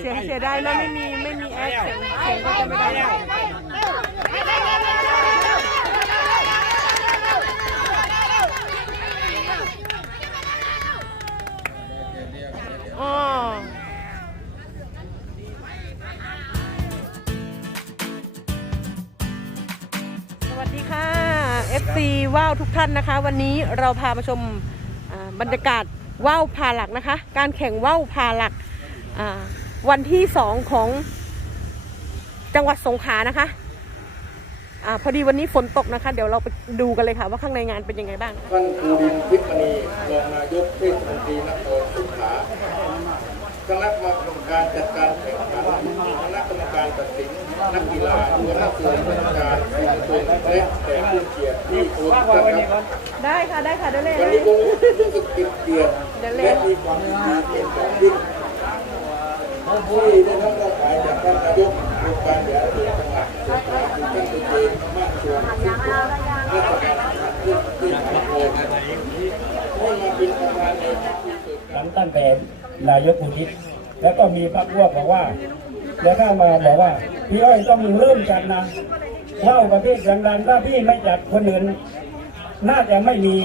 เสียงเสียดายนะไม่มีไม่มีแอคเสียงเสียงก็จะไม่ได้ อ๋อสวัสดีค่ะ FC ว้าวทุกท่านนะคะ วันนี้เราพามาชมอ่าบรรยากาศว่าวพาหลักนะคะ การแข่งว่าวพาหลักอ่า วันที่สองของจังหวัดสงขลานะคะอาพอดีวันนี้ฝนตกนะคะ เดี๋ยวเราไปดูกันเลยค่ะ ว่าข้างในงานเป็นยังไงบ้างท่านภูรินทร์ทิพณีรองนายกเทศมนตรีนครสงขลาคณะกรรมการจัดการแข่งขันคณะกรรมการตัดสินนักกีฬาหัวหน้าส่วนราชการสื่อมวลชนและแขกผู้เกียรติที่เคารพครับได้ค่ะได้ค่ะได้เลยวันนี้ผมรู้สึกเป็นเกียรติเดี๋ยวเล่และนมีความยินดีเป็นอย่างยิ่ง ที่ได้รับมอบหมายจากท่านนายกองค์การบริหารส่วนจังหวัดสงขลาคือท่านตุเจนมาชวนซึ่งเป็นราชการที่ที่ทำโอนให้มาเป็นประธานในหลังตั้งแต่นายกอุทิศแล้วก็มีพรรคพวกบอกว่า แล้วก็มาบอกว่าพี่อ้อยต้องเริ่มจัดนะเล่าประเภทดังๆถ้าพี่ไม่จัดคนอื่นน่าจะไม่มี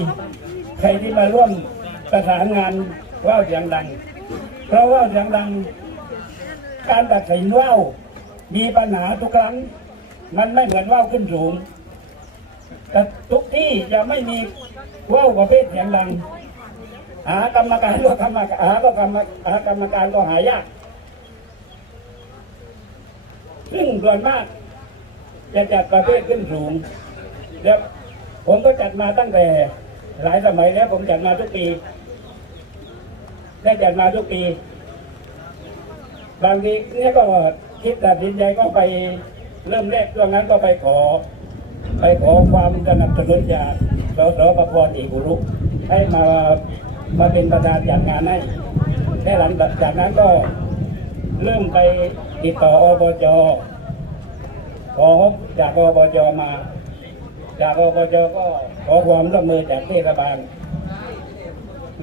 ใครที่มาร่วมประสานงานว่าเสียงดัง เพราะว่าเสียงดัง การตัดสินว่าวมีปัญหาทุกครั้ง มันไม่เหมือนว่าวขึ้นสูง แต่ทุกที่จะไม่มีว่าวประเภทเสียงดัง หากรรมการก็กรรมการหาก็กรรมหากรรมการก็หายาก ซึ่งส่วนมากจะจัดประเภทขึ้นสูงแล้วผมก็จัดมาตั้งแต่หลายสมัยแล้วผมจัดมาทุกปี ได้จัดมาทุกปี บางทีเนี่ยก็คิดตัดสินใจก็ไปเริ่มแรกช่วงนั้นก็ไปขอ ไปขอความสนับสนุนจากสสประพรอีกุรุให้มามาเป็นประธานจัดงานให้และหลังจากนั้นก็เริ่มไปติดต่ออบจขอจากอบจมา จากอบจก็ขอความร่วมมือจากเทศบาล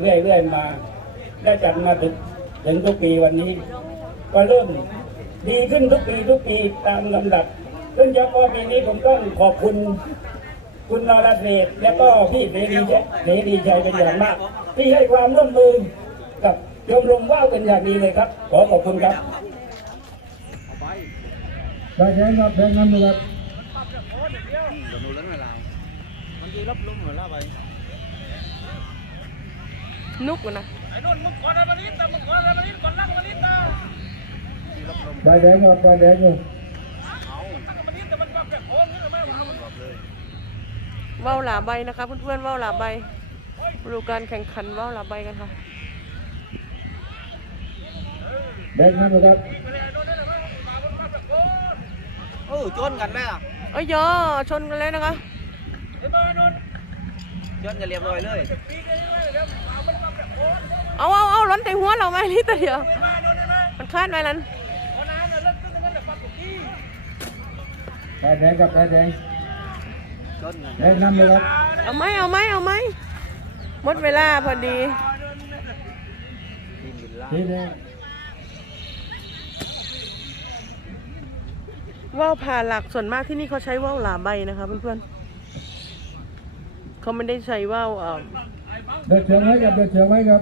เรื่อยๆมา ได้จัดมาถึงถึงทุกปีวันนี้ ก็เริ่มดีขึ้นทุกปีทุกปีตามลำดับ ซึ่งเฉพาะปีนี้ผมต้องขอบคุณคุณนรเศรษฐ์และก็พี่เสรีชัยเสรีชัยเป็นอย่างมาก ที่ให้ความร่วมมือกับชมรมว่าวเป็นอย่างดีเลยครับ ขอขอบคุณครับได้แข่งครับแข่งกันเลยครับนุกนะได้แด งครับได้แดงอยู่ว่าวหลาใบนะคะเพื่อนๆว่าวหลาใบมาดูการแข่งขันว่าวหลาใบกันค่ะแดงนั่นนะครับเออชนกันไหมล่ะเอ้ยยอชนกันเลยนะคะชนกันเรียบร้อยเลย เอาเอาเอาล้นแต่หัวเราไหมนี่แต่เดียวมันคาดไว้ลัน ได้แดงครับได้แดงชนกันแดงนั่นเลยครับเอาไหมเอาไหมเอาไหมหมดเวลาพอดีดินบินล่าสีแดงว่าวผ่าหลักส่วนมากที่นี่เขาใช้ว่าวหลาใบนะคะเพื่อนๆเขาไม่ได้ใช้ว่าวเอ่อเดือดเฉียงไหมครับเดือดเฉียงไหมครับ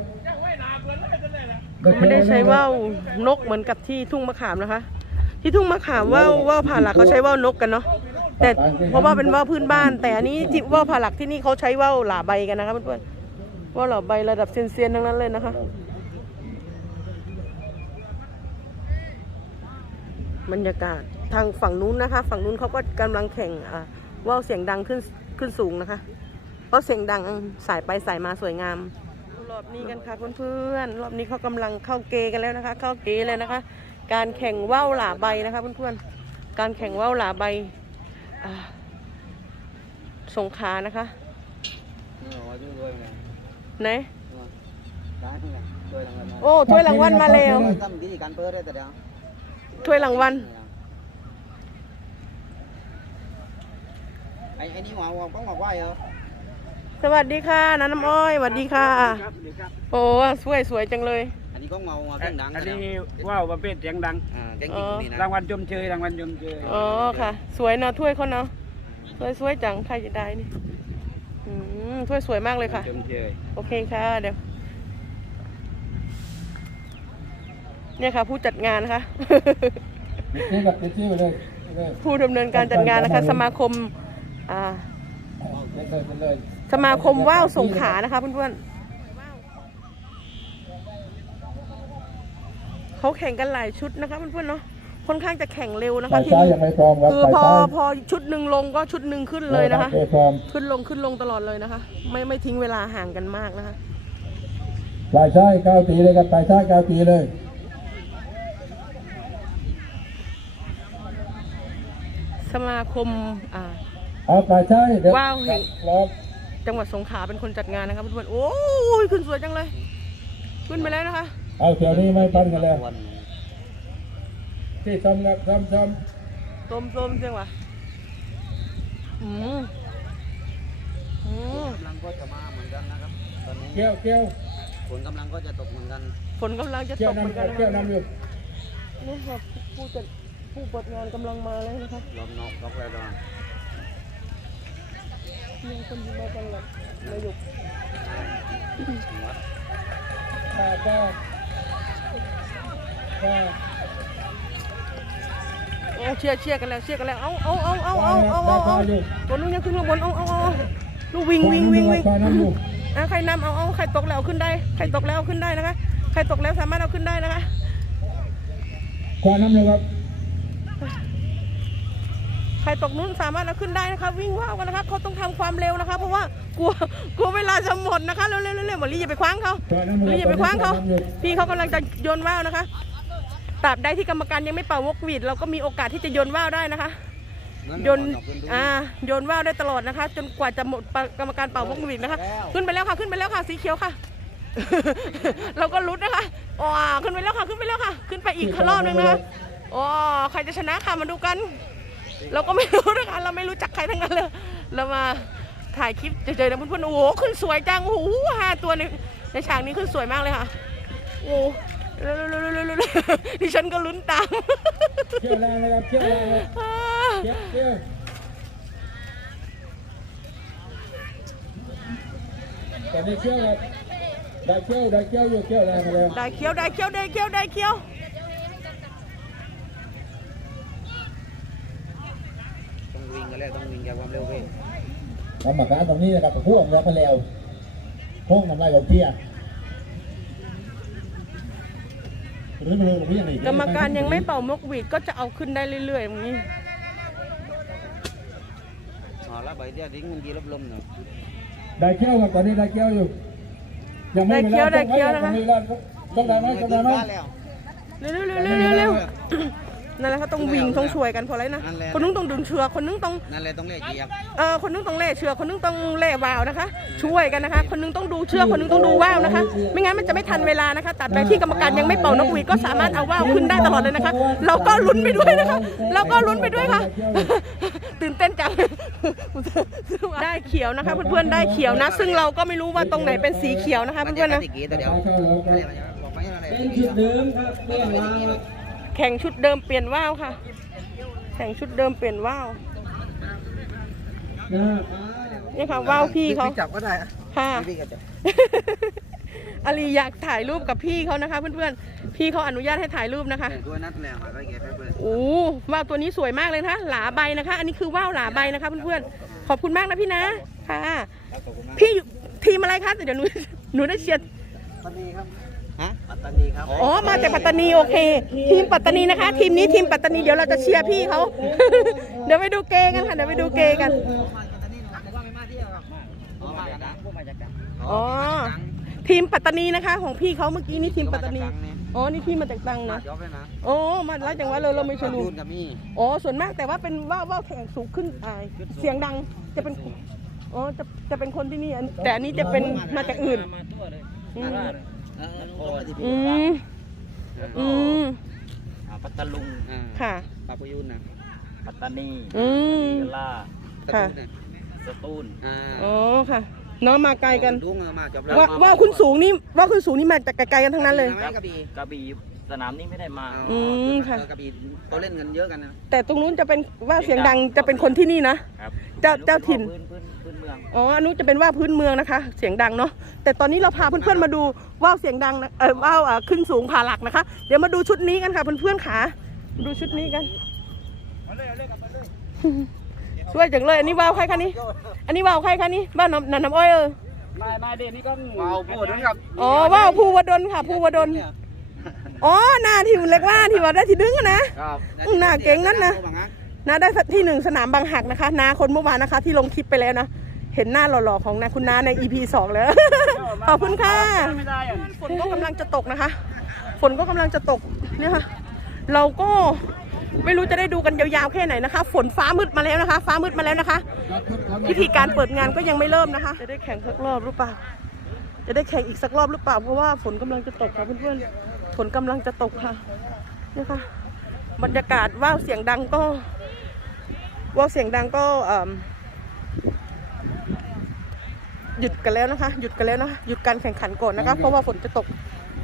เขาไม่ได้ใช้ว่าวนกเหมือนกับที่ทุ่งมะขามนะคะ ที่ทุ่งมะขามว่าวว่าวผ่าหลักเขาใช้ว่าวนกกันเนาะแต่เพราะว่าเป็นว่าวพื้นบ้าน แต่อันนี้ที่ว่าวผ่าหลักที่นี่เขาใช้ว่าวหลาใบกันนะคะเพื่อนๆว่าวหลาใบระดับเซียนๆทั้งนั้นเลยนะคะ บรรยากาศทางฝั่งนู้นนะคะ ฝั่งนู้นเขาก็กำลังแข่งอ่าว่าวเสียงดังขึ้นขึ้นสูงนะคะเพราะเสียงดังสายไปสายมาสวยงามรอบนี้กันค่ะเพื่อนๆรอบนี้เขากำลังเข้าเกกันแล้วนะคะ เข้าเกเลยนะคะ การแข่งว่าวหลาใบนะคะเพื่อนๆ การแข่งว่าวหลาใบอ่าสงขลานะคะนี่ว่าช่วยด้วยไงไหนร้านนี่ไงช่วยทางกันมาโอ้ถ้วยรางวัลมาแล้วทำวิธีการเปิดได้แต่เดียวถ้วยรางวัลไอ้ไอ้นี่หัวหัวต้องบอกว่าเหรอสวัสดีค่ะน้าน้ำอ้อยสวัสดีค่ะ โอ้สวยสวยจังเลยเอันนี้ก็เมาเสียงดังอันแต่นี้เดี๋ยวว่าวประเภทเสียงดังอ่าแกงกินนี่นะรางวัลชมเชยรางวัลชมเชยอ๋อค่ะ สวยเนาะถ้วยเขาเนาะสวยสวยจังใครจะได้นี่อืมถ้วยสวยมากเลยค่ะชมเชยโอเคค่ะ เดี๋ยวเนี่ยค่ะ ผู้จัดงานนะคะนี่กับติดชื่อไปเลยเลยผู้ดำเนินการจัดงานนะคะ สมาคมอ่าเลยไปเลยสมาคมว่าวสงขลานะคะเพื่อนๆ เขาแข่งกันหลายชุดนะคะเพื่อนๆเนาะค่อนข้างจะแข่งเร็วนะคะฝ่ายที่ซ้ายนี่ยังไม่พร้อมครับคือฝ่ายพอซ้าย พอชุดหนึ่งลงก็ชุดหนึ่งขึ้นเลยนะคะไม่พร้อมขึ้นลงขึ้นลงตลอดเลยนะคะ ไม่ไม่ทิ้งเวลาห่างกันมากนะคะ ฝ่ายซ้ายก้าวตีเลยครับฝ่ายซ้ายก้าวตีเลย สมาคมอ่า เอาฝ่ายซ้ายเดี๋ยวว้าวเห็นครับจังหวัดสงขลาเป็นคนจัดงานนะคะเพื่อนๆโอ้ยขึ้นสวยจังเลย ขึ้นไปแล้วนะคะ เอาเที่ยวนี้ไม่ปั้นกันแล้ววันที่ซ้ำครับซ้ำซ้ต้มต้มเสียงวะอืมอืมกำลังก็จะมาเหมือนกันนะครับตอนนี้ำเกี่ยวเกี่ยวฝนกำลังก็จะตกเหมือนกันฝนกำลังจะเกี่ตยวกเหมือนน้ำกันนะเกี่ยวคะน้ำอยู่นี่ค่ะผู้จัดผู้เปิดงานกำลังมาแล้วนะคะลมนอกล็อกแล้วนะมีคนอยู่มาตลอดนายกข้าข้าข้า โอ้เชียร์เชียร์กันแล้วเชียร์กันแล้วเอาเอาเอาเอาเอาเอาเอาเอาตัวนู้นยังขึ้นมาบนเอาเอาเอาลูกวิ่งวิ่งวิ่งวิ่งข้าน้ำอยู่อะใครนำเอาเอาใครตกแล้วเอาขึ้นได้ใครตกแล้วเอาขึ้นได้นะคะใครตกแล้วสามารถเอาขึ้นได้นะคะข้าน้ำอยู่ครับใครตกนู้นสามารถเอาขึ้นได้นะคะ วิ่งว่าวกันนะคะเขาต้องทำความเร็วนะคะ เพราะว่ากลัวกลัวเวลาจะหมดนะคะเร็วเร็วเร็วเร็วหมอลี่อย่าไปคว้างเขาข้าน้ำอหมยู่อลี่อย่าไปคว้างเขาพี่เขากำลังจะโยนว่าวนะคะ ตราบใดที่กรรมการยังไม่เป่าวกหวีด เราก็มีโอกาสที่จะโยนว่าวได้นะคะ โยนอ่าโยนว่าวได้ตลอดนะคะ จนกว่าจะหมดปะกรรมการเป่าวกหวีดนะคะ ขึ้นไปแล้วค่ะขึ้นไปแล้วค่ะสีเขียวค่ะ เราก็ลุ้นนะคะอ๋อขึ้นไปแล้วค่ะขึ้นไปแล้วค่ะ ขึ้นไปอีกรอบหนึงนะคะอ๋อใครจะชนะค่ะมาดูกัน เราก็ไม่รู้นะคะ เราไม่รู้จักใครทั้งนั้นเลยเรามาถ่ายคลิปเจอๆนะเพื่อนๆโอ้โหขึ้นสวยจังโอ้โหห้าตัวในในฉากนี้ขึ้นสวยมากเลยค่ะ โอ้เร็วๆๆๆๆ ดิฉันก็ลุ้นตามเที่ยวแรงนะครับเที่ยวแรงครับอ่าเที่ยวเที่ยวตอนนี้เที่ยวครับได้เที่ยวได้เที่ยวอยู่เที่ยวแรงมาแล้วได้เคี้ยวได้เคี้ยวได้เคี้ยวได้เคี้ยวต้องวิ่งกันแล้วต้องวิ่งกับความเร็วเว้ยกรรมการตรงนี้นะครับพ่วงแล้วไปแล้วพ่วงทำลายของเที่ยหรือไม่รู้หรือยังไง กรรมการยังไม่เป่ามกหวีดก็จะเอาขึ้นได้เรื่อยๆอย่างนี้อ๋อแล้วใบเดียวดิ้งมันกีรบลมเนาะได้เที่ยวครับตอนนี้ได้เที่ยวอยู่ยังไม่ต้องได้ไหมต้องได้ไหมไม่ต้องได้ไหมบ้านแล้วเร็วๆเร็วๆเร็วๆเร็วๆ นั่นแหละเขาต้องวิ่งต้องช่วยกันเพราะอะไรนะนั่นแหละคนนึงต้องดึงเชือกคนนึงต้องนั่นแหละต้องเล่เหยียบเออคนนึงต้องเล่เชือกคนนึงต้องเล่วาวนะคะ ช่วยกันนะคะ คนนึงต้องดูเชือกคนนึงต้องดูว่าวนะคะ ไม่งั้นมันจะไม่ทันเวลานะคะตัดไปที่กรรมการยังไม่เป่านกหวีดก็สามารถเอาว่าวขึ้นได้ตลอดเลยนะคะ เราก็ลุ้นไปด้วยนะคะ เราก็ลุ้นไปด้วยค่ะ ตื่นเต้นจังได้เขียวนะคะเพื่อนๆได้เขียวนะ ซึ่งเราก็ไม่รู้ว่าตรงไหนเป็นสีเขียวนะคะมันเพื่จะอนๆกันะติกีแต่เดี๋ยวบอกไม่อะไรเป็นจุดเดิมครับเรียกว่า แข่งชุดเดิมเปลี่ยนว่าวค่ะ แข่งชุดเดิมเปลี่ยนว่าวนี่ค่ะว่าวพี่เขาจับก็ได้ค่ะพี่ก็จับอาลีอยากถ่ายรูปกับพี่เขานะคะ เพื่อนๆ พี่เขาอนุญาตให้ถ่ายรูปนะคะตัวนัดแรงมาไปเก็บไปเปิดโอ้ว่าวตัวนี้สวยมากเลยนะคะหลาใบนะคะ อันนี้คือว่าวหลาใบนะคะ เพื่อนๆ ขอบคุณมากนะพี่นะ ค่ะ พี่อยู่ทีมอะไรคะ เดี๋ยวหนูหนูได้เชียร์ปัตตานีครับ ฮะปัตตานีครับอ๋อมาจากปัตตานีโอเค ทีมปัตตานีนะคะ ทีมนี้ทีมปัตตานีเดี๋ยวเราจะเชียร์พี่เขา เดี๋ยวไปดูเกย์กันค่ะเดี๋ยวไปดูเกย์กันอ๋อมาจากดังพวกมาจากดังอ๋อทีมปัตตานีนะคะ ของพี่เขาเมื่อกี้นี่ทีมปัตตานีอ๋อนี่พี่มาจากตังมานะจอบเลยนะโอ้มาไล่จังหวะเลยเราไม่ใช่รู้ยูนกับมี่อ๋อส่วนมากแต่ว่าเป็นว่าวว่าวแข่งสูงขึ้นอ่าเสียงดังจะเป็นอ๋อจะจะเป็นคนที่นี่อันแต่อันนี้จะเป็นมาจากอื่น มาตัวเลยอืมเออโอ้ยอืมอืมปัตตาลุงอ่าค่ะ ปาปยูนนะปัตตานีอืม ยะลาค่ะตะปูนน่สตูล อ่าอ๋อค่ะเนาะมาไกลกันดุ้งมาจบว่าว่าคุณสูงนี่ว่าคุณสูงนี่มาจากไกลๆกันทั้งนั้นเลยกระบี่กระบี่สนามนี้ไม่ได้มา อืมค่ะกระบี่เขาเล่นกันเยอะกันนะแต่ตรงนู้นจะเป็นว่าเสียงดังจะเป็นคนที่นี่นะ ครับเจ้าเจ้าถิ่น พื้นพื้น พื้นเมืองอ๋ออันนู้นจะเป็นว่าพื้นเมืองนะคะ เสียงดังเนาะแต่ตอนนี้เราพาเพื่อนๆมาดูว่าวเสียงดังนะเออว่าวอะขึ้นสูงผ่าหลักนะคะ เดี๋ยวมาดูชุดนี้กันค่ะเพื่อนๆขาดูชุดนี้กันช่วยจังเลยอันนี้ว่าวใครคะนี่อันนี้ว่าวใครคะนี่บ้านน้ำน้ำน้ำอ้อยเออมามาเด่นนี่ก็เอาพูดนะครับอ๋อว่าวภูวดลค่ะภูวดลอ๋อหน้าที่เล็กว่าที่ว่าได้ที่ดึงอะนะ ครับอืมน่าเก่งนั่นนะ นาได้ที่หนึ่งสนามบางหักนะคะนาคนเมื่อวานนะคะ ที่ลงคลิปไปแล้วนะเห็นหน้าหล่อๆของนาคุณน้าใน EP สองแล้ว ขอบคุณค่ะไม่ได้อะฝนก็กำลังจะตกนะคะ ฝนก็กำลังจะตกเนี่ยค่ะเราก็ไม่รู้จะได้ดูกันยาวๆแค่ไหนนะคะ ฝนฟ้ามืดมาแล้วนะคะ ฟ้ามืดมาแล้วนะคะพิธีการเปิดงานก็ยังไม่เริ่มนะคะ จะได้แข่งสักรอบหรือเปล่า จะได้แข่งอีกสักรอบหรือเปล่าเพราะว่าฝนกำลังจะตกค่ะเพื่อนๆฝนกำลังจะตกค่ะเนี่ยค่ะบรรยากาศว่าวเสียงดังก็ ว่าวเสียงดังก็เอิ่มหยุดกันแล้วนะคะ หยุดกันแล้วนะคะหยุดการแข่งขันก่อนนะคะ เพราะว่าฝนจะตก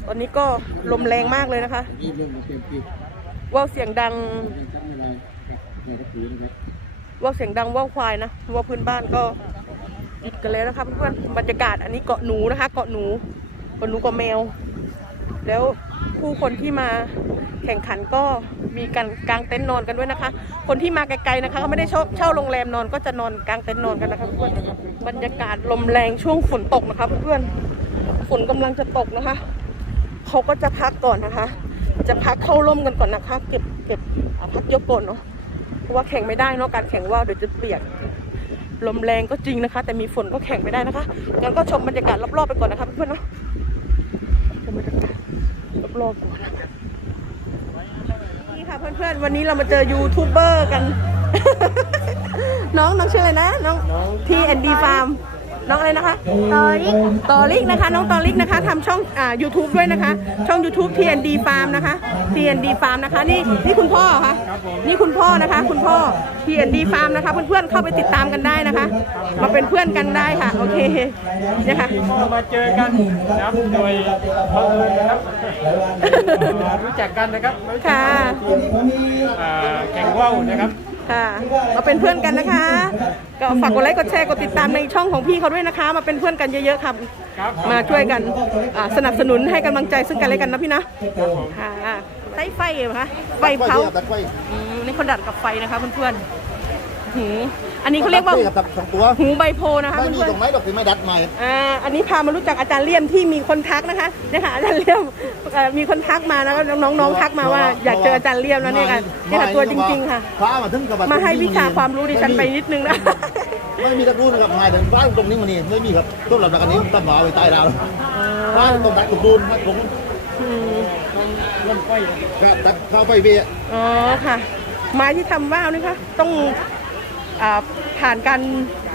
ตอนนี้ก็ลมแรงมากเลยนะคะว่าวเสียงดังว่าวเสียงดังว่าวควายนะว่าวพื้นบ้านก็หยุดกันแล้วนะคะเพื่อนๆบรรยากาศอันนี้เกาะหนูนะคะ เกาะหนูเกาะหนูเกาะแมว แล้วผู้คนที่มาแข่งขันก็มีการกางเต็นท์นอนกันด้วยนะคะ คนที่มาไกลๆนะคะเขาไม่ได้เช่าเช่าโรงแรมนอนก็จะนอนกางเต็นท์นอนกันนะคะเพื่อนบรรยากาศลมแรงช่วงฝนตกนะคะเพื่อนฝนกำลังจะตกนะคะเขาก็จะพักก่อนนะคะ จะพักเข้าร่มกันก่อนนะคะ เก็บเก็บพักยกก่อนเนาะเพราะว่าแข่งไม่ได้เนาะการแข่งว่าวเดี๋ยวจะเปียกลมแรงก็จริงนะคะ แต่มีฝนก็แข่งไม่ได้นะคะงั้นก็ชมบรรยากาศรอบๆไปก่อนนะคะเพื่อนๆเนาะชมบรรยากาศรอบๆก่อนนี่ค่ะ เพื่อนๆ วันนี้เรามาเจอยูทูบเบอร์กัน น้องน้องชื่ออะไรนะ น้องทีแอนดีฟาร์ม น้องอะไรนะคะตอลิกตอลิกนะคะ น้องตอลิกนะคะทำช่องอ่า YouTube ด้วยนะคะ ช่อง YouTube TND Farm นะคะ TND Farm นะคะนี่นี่คุณพ่อเหรอคะนี่คุณพ่อนะคะ คุณพ่อ TND Farm นะคะ เพื่อนๆเข้าไปติดตามกันได้นะคะ มาเป็นเพื่อนกันได้ค่ะ โอเคเนี่ยค่ะมาเจอกันนะครับโดยบังเอิญนะครับรู้จักกันนะครับค่ะอ่าแข่งว่าวนะครับ ค่ะมาเป็นเพื่อนกันนะคะ ก็ฝากกดไลค์กดแชร์กดติดตามในช่องของพี่เขาด้วยนะคะ มาเป็นเพื่อนกันเยอะๆครับครับมาช่วยกันอ่าสนับสนุนให้กำลังใจซึ่งกันและกันนะพี่นะค่ะใช้ไฟเหรอคะไฟเผาอืมนี่เขาดัดกับไฟนะคะเพื่อนๆหูอั นนี้เขาเรียกว่ากับสองตัวหูใบโพนะคะไม่มีเพื่อนตรงไหนหรอกที่ไม่ดัดใหม่ๆอ่าอันนี้พามารู้จักอาจารย์เลี่ยมที่มีคนทักนะคะเนี่ยค่ะอาจารย์เลี่ยมเอ่อมีคนทักมาแล้วก็น้องๆทักมาว่า อยากเจออาจารย์เลี่ยมแล้วเนี่ยค่ะเนี่ยค่ะตัวจริง ๆ ค่ะฟ้ามาถึงกับมาให้วิชาความรู้ดิฉันไปนิดนึงนะไม่มีตะกรูนะครับง่ายแต่ฟ้าตรงนี้มันนี่ไม่มีครับต้นหลับกันนี้ต้นหมาไว้ใต้ดาวฟ้าตรงดัดตรงดูนตรงอืมก็ตัดเข้าไปเบี้ยอ๋อค่ะไม้ที่ทำว่าวนี่คะต้องอ่า ผ่านการ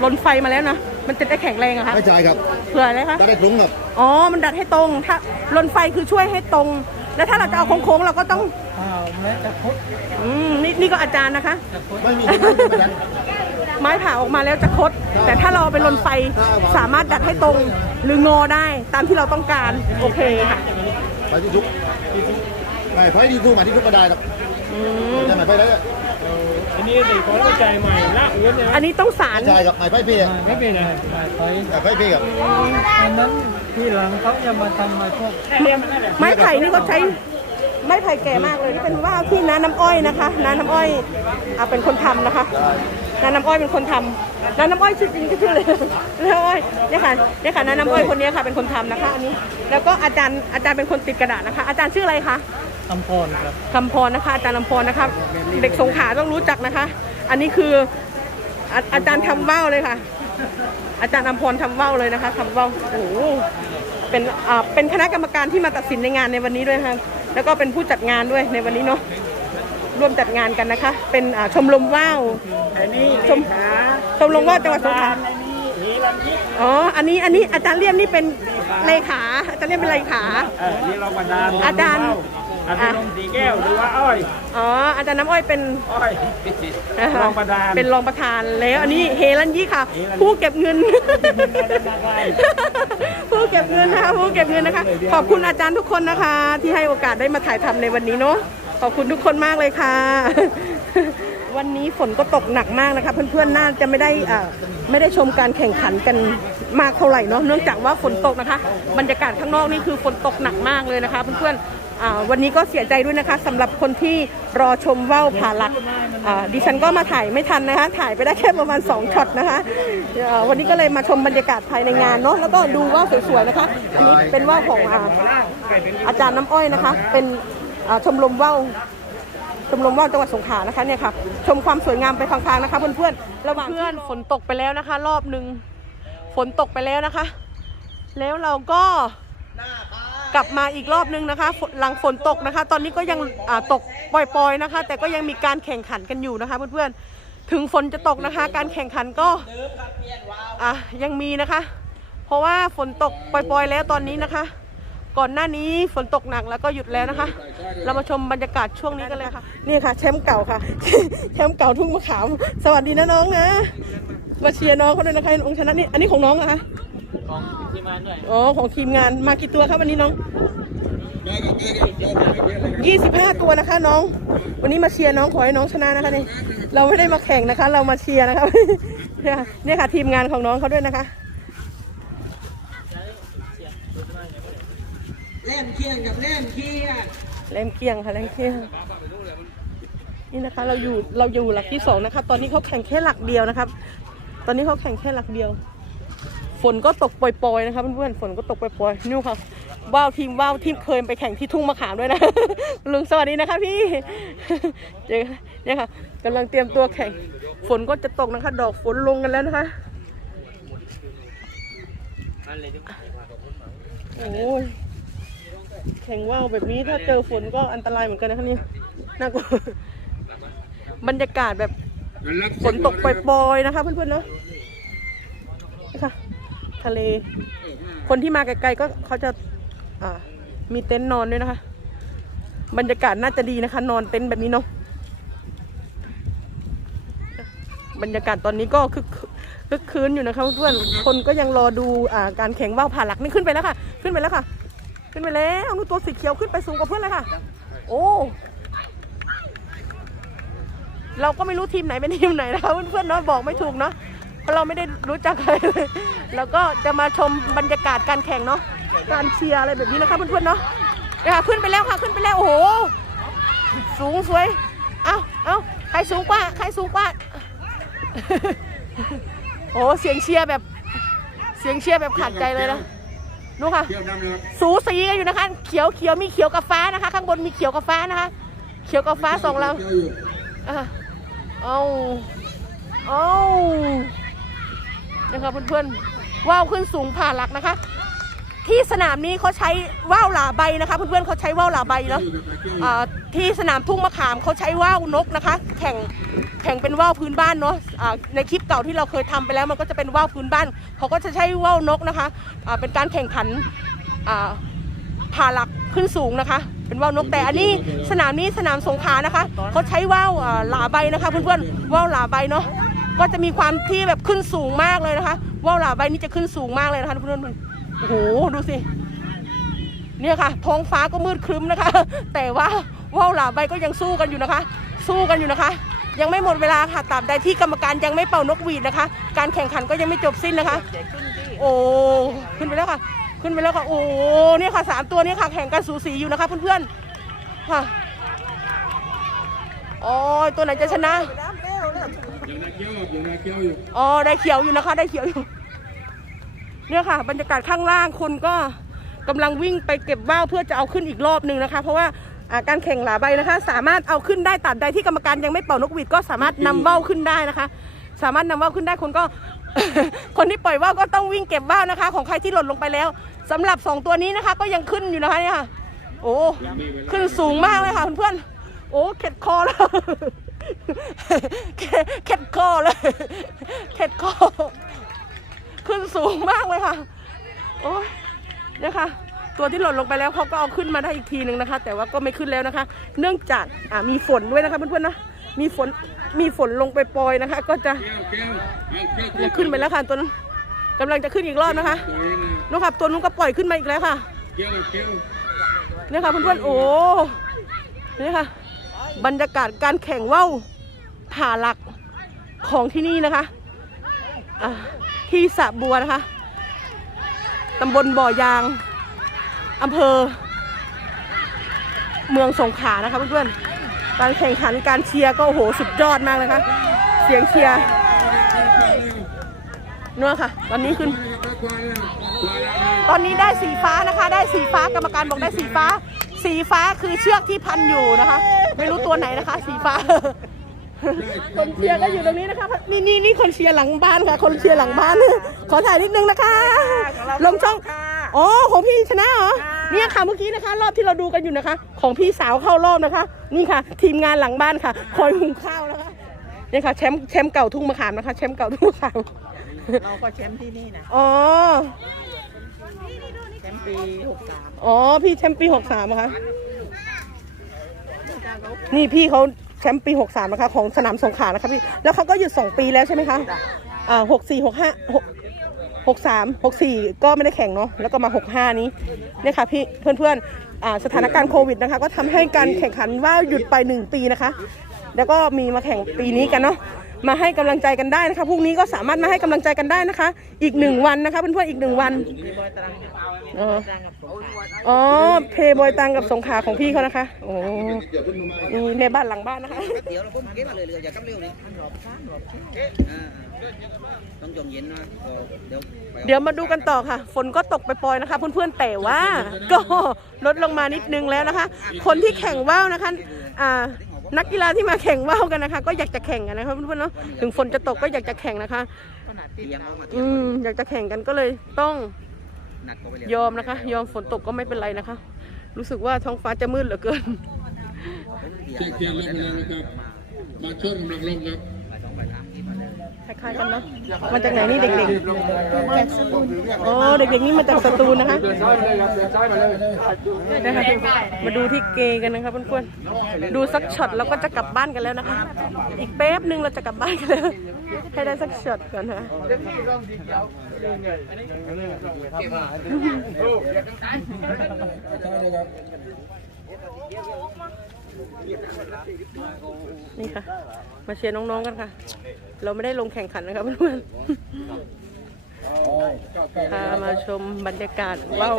ลนไฟมาแล้วนะมันจะได้แข็งแรงอะคะไม่ใช่ครับเผื่ออะไรคะจะได้ตรงครับอ๋อมันดัดให้ตรงถ้าลนไฟคือช่วยให้ตรง แล้วถ้าเราจะเอาโค้งๆเราก็ต้องอืมนี่นี่ก็อาจารย์นะคะ ไม่มีไม่ดัดไม้ผ่าออกมาแล้วจะคด แต่ถ้าเราเอาไปลนไฟสามารถดัดให้ตรงหรืองอได้ตามที่เราต้องการโอเคค่ะไปที่ทุกไม่ไฟที่ทุกมาที่ทุกก็ได้ครับจะไม่ไฟได้อั นนี้เด็กขอเข้าใจใหม่ละเอื้อนเนี่ยอันนี้ต้องสารไม่ใช่ครับไม่ไฟเบี้ยไม่เป็นไรไฟเบี้ยครับอันนั้นที่หลังเขาจะมาทำมาพวกไม้ไผ่นี่ก็ใช้ไม้ไผ่แก่มากเลยนี่เป็นว่าวที่น้าน้ำอ้อยนะคะน้าน้ำอ้อยอะเป็นคนทำนะคะน้าน้ำอ้อยเป็นคนทำน้าน้ำอ้อยชื่อจริงก็ชื่อเลยน้าน้ำอ้อยเนี่ยค่ะเนี่ยค่ะน้าน้ำอ้อยคนนี้ค่ะเป็นคนทำนะคะ อันนี้ แล้วก็อาจารย์อาจารย์เป็นคนติดกระดาษนะคะ อาจารย์ชื่ออะไรคะ คำพรครับคำพรนะคะ อาจารย์ลำพรนะคะเด็กสงขลาต้องรู้จักนะคะ อันนี้คืออาอาจารย์ทำว่าวเลยค่ะ อาจารย์อำพรทำว่าวเลยนะคะทำว่าวโอ้โหเป็นอ่าเป็นคณะกรรมการที่มาตัดสินในงานในวันนี้ด้วยนะคะแล้วก็เป็นผู้จัดงานด้วยในวันนี้เนาะร่วมจัดงานกันนะคะ เป็นอ่าชมรมว่าวอันนี้ชมชมรมว่าวจังหวัดสงขลาอันนี้หีรันยิกอ๋อ อันนี้ อันนี้อาจารย์เลี่ยมนี่เป็นเลขา อาจารย์เลี่ยมเป็นเลขา เออนี่เราบรรดาลอาจารย์ อาจารย์นงสีแก้วหรือว่าอ้อยอ๋ออาจารย์น้ำอ้อยเป็นอ้อยรองประธานเป็นรองประธานแล้วอันนี้เฮลันยี่ค่ะเฮลันยี่ผู้เก็บเงิน ผู้เก็บเงินนะคะผู้เก็บเงินนะคะ ขอบคุณอาจารย์ทุกคนนะคะ ที่ให้โอกาสได้มาถ่ายทำในวันนี้เนาะขอบคุณทุกคนมากเลยค่ะ วันนี้ฝนก็ตกหนักมากนะคะ เพื่อนๆน่าจะไม่ได้อ่าไม่ได้ชมการแข่งขันกันมากเท่าไหร่เนาะเนื่องจากว่าฝนตกนะคะ บรรยากาศข้างนอกนี่คือฝนตกหนักมากเลยนะคะ เพื่อนๆอ่า วันนี้ก็เสียใจด้วยนะคะสำหรับคนที่รอชมว่าวผาลักดิฉันก็มาถ่ายไม่ทันนะคะถ่ายไปได้แค่ประมาณ2ช็อตนะคะวันนี้ก็เลยมาชมบรรยากาศภายในงานเนาะแล้วก็ดูว่าวสวยๆนะคะอันนี้เป็นว่าวของอาอาจารย์น้ำอ้อยนะคะ เป็นชมรมว่าวชมรมว่าวจังหวัดสงขลานะคะเนี่ยค่ะชมความสวยงามไปพลางๆนะคะ เพื่อนๆระหว่างเพื่อนฝนตกไปแล้วนะคะ รอบหนึ่งฝนตกไปแล้วนะคะ แล้วเราก็ กลับมาอีกรอบนึงนะคะหลังฝนตกนะคะ ตอนนี้ก็ยังตกปล่อยๆนะคะ แต่ก็ยังมีการแข่งขันกันอยู่นะคะ เพื่อนๆถึงฝนจะตกนะคะ การแข่งขันก็ยังมีนะคะ เพราะว่าฝนตกปล่อยๆแล้วตอนนี้นะคะ ก่อนหน้านี้ฝนตกหนักแล้วก็หยุดแล้วนะคะ เรามาชมบรรยากาศช่วงนี้กันเลยค่ะนี่ค่ะ แชมป์เก่าค่ะ แชมป์เก่าทุ่งมะขาม สวัสดีนะน้องนะมาเชียร์น้องเขาด้วยนะคะองค์ชนะนี่อันนี้ของน้องเหรอคะ ของที่มาด้วยอ๋อของทีมงานมากี่ตัวครับวันนี้น้อง25ตัวนะคะน้อง วันนี้มาเชียร์น้องขอให้น้องชนะนะคะนี่เราไม่ได้มาแข่งนะคะ เรามาเชียร์นะคะเนี่ยค่ะเนี่ยค่ะทีมงานของน้องเขาด้วยนะคะเล่นเคียงกับเล่นเคียงแรมเกียงค่ะแรมเกียงนี่นะคะ เราอยู่เราอยู่หลักที่สองนะคะ ตอนนี้เขาแข่งแค่หลักเดียวนะครับ ตอนนี้เขาแข่งแค่หลักเดียว ฝนก็ตกปล่อยๆนะคะเพื่อนๆฝนก็ตกปล่อยๆนู่นค่ะว่าวทีมว่าวทีมเคยไปแข่งที่ทุ่งมะขามด้วยนะลุงสวัสดีนะคะพี่เจอเนี่ยค่ะกำลังเตรียมตัวแข่ง ฝนก็จะตกนะคะ ดอกฝนลงกันแล้วนะคะโอ้ยแข่งว่าวแบบนี้ถ้าเจอฝนก็อันตรายเหมือนกันนะคะนี่น่ากลัวบรรยากาศแบบฝนตกปล่อยๆนะคะ เพื่อนๆเนาะนี่ค่ะ ทะเล คนที่มาไกลๆก็เขาจะมีเต็นท์นอนด้วยนะคะ บรรยากาศน่าจะดีนะคะ นอนเต็นท์แบบนี้เนาะบรรยากาศตอนนี้ก็คึกคึกคืนอยู่นะคะเพื่อนคนก็ยังรอดูอการแข่งว่าวผ่าหลักนี่ขึ้นไปแล้วค่ะ ขึ้นไปแล้วค่ะ ขึ้นไปแล้วนูตัวสีเขียวขึ้นไปสูงกว่าเพื่อนเลยค่ะ โอ้เราก็ไม่รู้ทีมไหนเป็นทีมไหนนะคะเพื่อนๆเนาะบอกไม่ถูกเนาะ เพราะเราไม่ได้รู้จักใครเลย แล้วก็จะมาชมบรรยากาศการแข่งเนาะการเชียร์อะไรแบบนี้นะคะเพื่อนๆเนาะเนี่ยค่ะขึ้นไปแล้วค่ะขึ้นไปแล้วโอ้โหสูงสวยเอาเอาใครสูงกว่าใครสูงกว่าโอ้เสียงเชียร์แบบเสียงเชียร์แบบขาดใจเลยนะดูค่ะ สูสีกันอยู่นะคะ เขียวเขียวมีเขียวกับฟ้านะคะ ข้างบนมีเขียวกับฟ้านะคะ เขียวกับฟ้าสองลำอะเอาเอา นะคะเพื่อนๆว่าวขึ้นสูงผ่าหลักนะคะ ที่สนามนี้เขาใช้ว่าวหลาใบนะคะเพื่อนๆเขาใช้ว่าวหลาใบเนาะอ่าที่สนามทุ่งมะขามเขาใช้ว่าวนกนะคะ แข่งแข่งเป็นว่าวพื้นบ้านเนาะอ่าในคลิปเก่าที่เราเคยทำไปแล้วมันก็จะเป็นว่าวพื้นบ้านเขาก็จะใช้ว่าวนกนะคะอ่าเป็นการแข่งขันอ่าผ่าหลักขึ้นสูงนะคะ เป็นว่าวนกแต่อันนี้สนามนี้สนามสงขลานะคะเขาใช้ว่าวอ่าหลาใบนะคะเพื่อนๆว่าวหลาใบเนาะ ก็จะมีความที่แบบขึ้นสูงมากเลยนะคะว่าวหลาใบนี่จะขึ้นสูงมากเลยนะคะเพื่อนๆโอ้โหดูสิเนี่ยค่ะ ท้องฟ้าก็มืดครึ้มนะคะ แต่ว่าว่าวหลาใบก็ยังสู้กันอยู่นะคะ สู้กันอยู่นะคะ ยังไม่หมดเวลาค่ะตราบใดที่กรรมการยังไม่เป่านกหวีดนะคะ การแข่งขันก็ยังไม่จบสิ้นนะคะ โอ้ขึ้นไปแล้วค่ะ ขึ้นไปแล้วค่ะโอ้เนี่ยค่ะสามตัวเนี่ยค่ะแข่งกันสูสีอยู่นะคะ เพื่อนๆค่ะโอ้ยตัวไหนจะชนะ อ๋อได้เขียวอยู่นะคะ ได้เขียวอยู่ เนี่ยค่ะ บรรยากาศข้างล่างคนก็กำลังวิ่งไปเก็บว่าวเพื่อจะเอาขึ้นอีกรอบหนึ่งนะคะ เพราะว่าอ่าการแข่งหลาใบนะคะ สามารถเอาขึ้นได้ตัดใดที่กรรมการยังไม่เป่านกหวีดก็สามารถนำว่าวขึ้นได้นะคะ สามารถนำว่าวขึ้นได้คนก็ คนที่ปล่อยว่าวก็ต้องวิ่งเก็บว่าวนะคะ ของใครที่หล่นลงไปแล้วสำหรับสองตัวนี้นะคะ ก็ยังขึ้นอยู่นะคะเนี่ยค่ะ โอ้ ขึ้นสูงมากเลยค่ะเพื่อนๆโอ้ เข็ดคอแล้ว เข็ดคอเลยเข็ดคอขึ้นสูงมากเลยค่ะ โอ้ยเนี่ยค่ะ ตัวที่หล่นลงไปแล้วเขาก็เอาขึ้นมาได้อีกทีหนึ่งนะคะ แต่ว่าก็ไม่ขึ้นแล้วนะคะ เนื่องจากอ่ามีฝนด้วยนะคะเพื่อนๆนะ มีฝน มีฝนลงไปปล่อยนะคะ ก็จะยังขึ้นไปแล้วค่ะตัวนั้นกำลังจะขึ้นอีกรอบนะคะนู่นค่ะตัวนู้นก็ปล่อยขึ้นมาอีกแล้วค่ะเนี่ยค่ะเพื่อนๆ โอ้เนี่ยค่ะ บรรยากาศการแข่งว่าวผ่าหลักของที่นี่นะคะอ่าที่สะบัวนะคะตำบลบ่อยางอำเภอ เมืองสงขลานะคะเพื่อนๆการแข่งขันการเชียร์ก็โอ้โหสุดยอดมากเลยค่ะเสียงเชียร์นู่นค่ะ ตอนนี้ขึ้น ตอนนี้ได้สีฟ้านะคะ ได้สีฟ้ากรรมการบอกได้สีฟ้า สีฟ้าคือเชือกที่พันอยู่นะคะ ไม่รู้ตัวไหนนะคะ สีฟ้า คนเชียร์ก็อยู่ตรงนี้นะคะ นี่นี่นี่คนเชียร์หลังบ้านค่ะ คนเชียร์หลังบ้าน ขอถ่ายนิดนึงนะคะ ลงช่องอ๋อของพี่ชนะเหรอ เนี่ยค่ะเมื่อกี้นะคะ รอบที่เราดูกันอยู่นะคะ ของพี่สาวเข้ารอบนะคะ นี่ค่ะ ทีมงานหลังบ้านค่ะ คอยหุงข้าวนะคะนี่ค่ะแชมป์แชมป์เก่าทุ่งมะขามนะคะ แชมป์เก่าทุ่งมะขาม เราก็แชมป์ที่นี่นะ อ๋อ แชมป์ปีหกสามอ๋อ พี่แชมป์ปีหกสามคะ นี่พี่เขาแชมป์ปีหกสามนะคะ ของสนามสงขลานะคะพี่ แล้วเขาก็หยุดสองปีแล้วใช่ไหมคะอ่าหกสี่หกห้าหกหกสามหกสี่ก็ไม่ได้แข่งเนาะแล้วก็มาหกห้านี้เนี่ยค่ะพี่เพื่อนๆอ่าสถานการณ์โควิดนะคะ ก็ทำให้การแข่งขันว่าวหยุดไปหนึ่งปีนะคะ แล้วก็มีมาแข่งปีนี้กันเนาะ มาให้กำลังใจกันได้นะคะพรุ่งนี้ก็สามารถมาให้กำลังใจกันได้นะคะ อีกหนึ่งวันนะคะเพื่อนๆอีกหนึ่งวันอ๋อเพย์บอยตังกับสงขาของพี่เขานะคะโอ้นี่ในบ้านหลังบ้านนะคะเดี๋ยวเราพุ่มเก็บมาเลยเรือย่ากับเร็วนี่ต้องจงเย็นนะเดี๋ยวเดี๋ยวมาดูกันต่อค่ะ ฝนก็ตกไปปล่อยนะคะเพื่อนๆแต่ว่าก็ลดลงมานิดนึงแล้วนะคะ คนที่แข่งว่าวนะคะอ่า นักกีฬาที่มาแข่งว่าวกันนะคะ ก็อยากจะแข่งกันนะคะเพื่อนๆเนาะถึงฝนจะตกก็อยากจะแข่งนะคะขนาดที่เตียงเอามาอืมอยากจะแข่งกันก็เลยต้องหนักกว่าไปเลยยอมนะคะ ยอมฝนตกก็ไม่เป็นไรนะคะ รู้สึกว่าท้องฟ้าจะมืดเหลือเกินเตียงเกียร์ลงไปแล้วนะครับ มาช่วงกำลังลงครับ คล้ายๆกันเนาะมาจากไหนนี่เด็กๆอ๋อเด็กๆนี่มาจากสตูลนะคะนะคะมาดูที่เกกันนะคะเพื่อนๆดูสักช็อตแล้วก็จะกลับบ้านกันแล้วนะคะ อีกแป๊บหนึ่งเราจะกลับบ้านกันแล้วให้ได้สักช็อตก่อนนะคะ นี่ค่ะ มาเชียร์น้องๆกันค่ะ เราไม่ได้ลงแข่งขันนะคะเพื่อนพามาชมบรรยากาศว่าว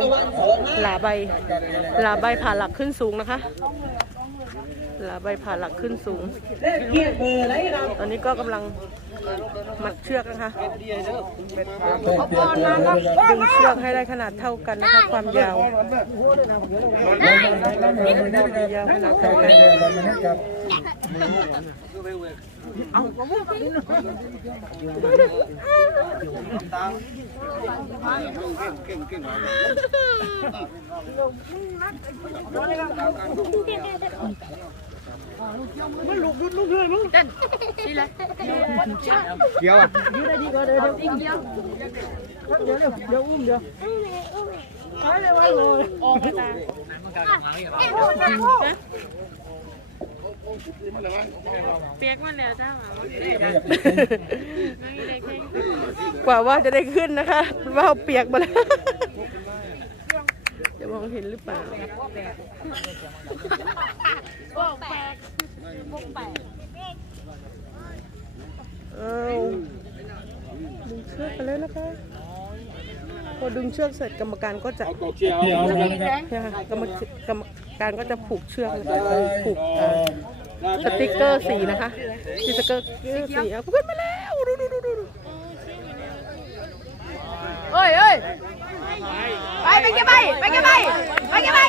หลาใบ หลาใบผ่าหลักขึ้นสูงนะคะ ลาใบผ่าหลักขึ้นสูงเกียร์เบอร์อะไรครับตอนนี้ก็กำลังมัดเชือกนะคะดึงเชือกให้ได้ขนาดเท่ากันนะคะ ความยาวยาวขนาดเท่ากันเกี่ มันลุกลุกลุกเลยมึงเต้นดีเลยเกี่ยวอะยืดได้ดีกว่าเดี๋ยวเดี๋ยวเดี๋ยวเดี๋ยวเดี๋ยวอุ้มเดี๋ยวไปเลยว่าเลยออกไล้วเปียกมันแล้วจ้าหมาว่าว่าจะได้ขึ้นนะคะว่าเปียกมาแล้ว องเห็นหรือเปล่าเอาดึงเชือกไปแล้วนะคะ พอดึงเชือกเสร็จกรรมการก็จะเกี่ยวนะครับเนี่ยค่ะกรรมกรรมการก็จะผูกเชือกนะคะผูกเอ่อสติกเกอร์สีนะคะที่สติกเกอร์สีเอาขึ้นมาแล้ว ดูดูดูดูดูเอ้ยเอ้ย ไปไปกี่ใบไปกี่ใบไปกี่ใบ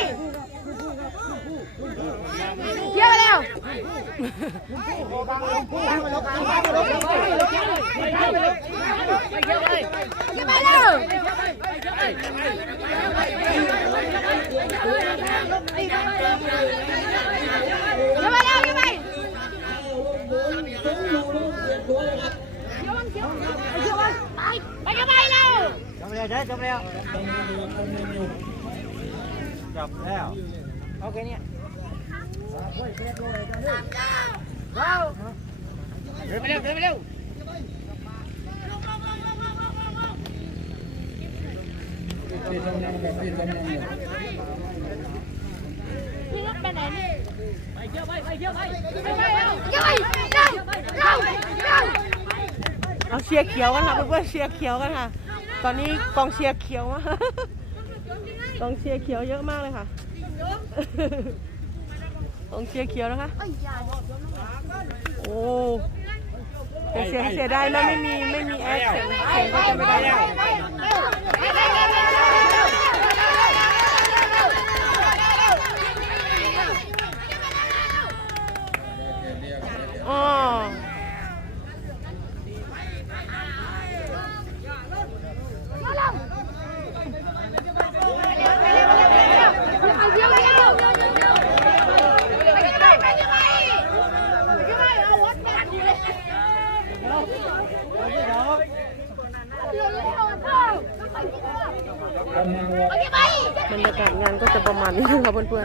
เที่ยวแล้วกี่ใบแล้ว Vô bay đâu, vô bay. Bay, bay cái bay đâu. จับแล้วโอเคเนี่ยเดินไปเร็วเดินไปเร็วพี่รถไปไหนนี่เอาเชียร์เขียวกันค่ะเพื่อนๆเชียร์เขียวกันค่ะ ตอนนี้กองเชียร์เขียวมากกองเชียร์เขียวเยอะมากเลยค่ะกองเชียร์เขียวนะคะ โอ้แต่เสียเสียดายนะไม่มีไม่มีแอดเสียงเสียงก็จะไม่ได้อ๋อ บรรยากาศ งานก็จะประมาณนี้นะคะเพื่อน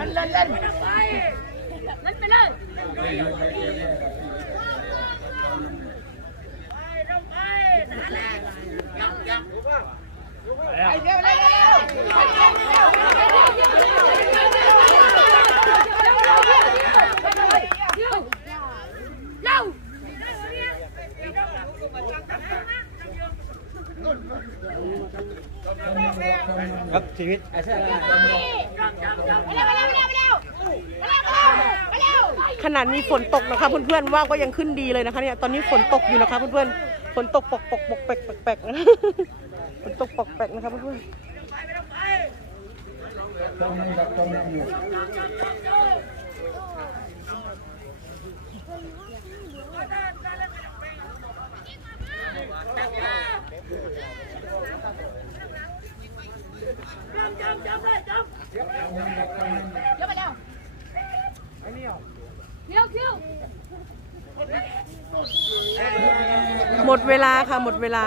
ๆ ครับชีวิตขนาดมีฝนตกนะคะเพื่อนๆว่าก็ยังขึ้นดีเลยนะคะเนี่ยตอนนี้ฝนตกอยู่นะคะเพื่อนๆฝนตกปกปกปกแปกแปกแปกนะฝนตกปกแปกนะคะเพื่อนๆ หมดเวลาค่ะหมดเวลา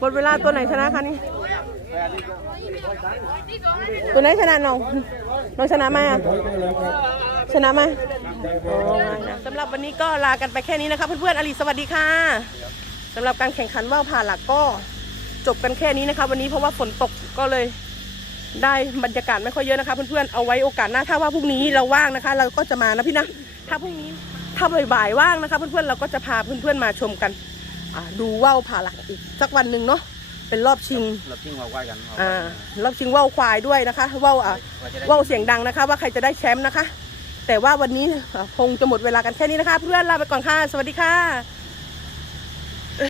หมดเวลาตัวไหนชนะคะนี่ ตัวไหนชนะน้องน้องชนะมอะชนะมโอ้ยสำหรับวันนี้ก็ลากันไปแค่นี้นะคะเพื่อนๆอลิสวัสดีค่ะสำหรับการแข่งขันว่าวผ่าหลักก็ จบกันแค่นี้นะคะ วันนี้เพราะว่าฝนตกก็เลยได้บรรยากาศไม่ค่อยเยอะนะคะ เพื่อนๆเอาไว้โอกาสหน้าถ้าว่าพรุ่งนี้เราว่างนะคะ เราก็จะมานะพี่นะถ้าพรุ่งนี้ถ้าบ่ายๆว่างนะคะ เพื่อนๆเราก็จะพาเพื่อนๆมาชมกันอ่าดูว่าวผ่าหลักอีกสักวันหนึ่งเนาะเป็นรอบชิงเราทิ้งเราไว้กันอ่ารอบชิงว่าวควายด้วยนะคะว่าวอะว่าวเสียงดังนะคะ ว่าใครจะได้แชมป์นะคะ แต่ว่าวันนี้อะคงจะหมดเวลากันแค่นี้นะคะ เพื่อนลาไปก่อนค่ะ สวัสดีค่ะ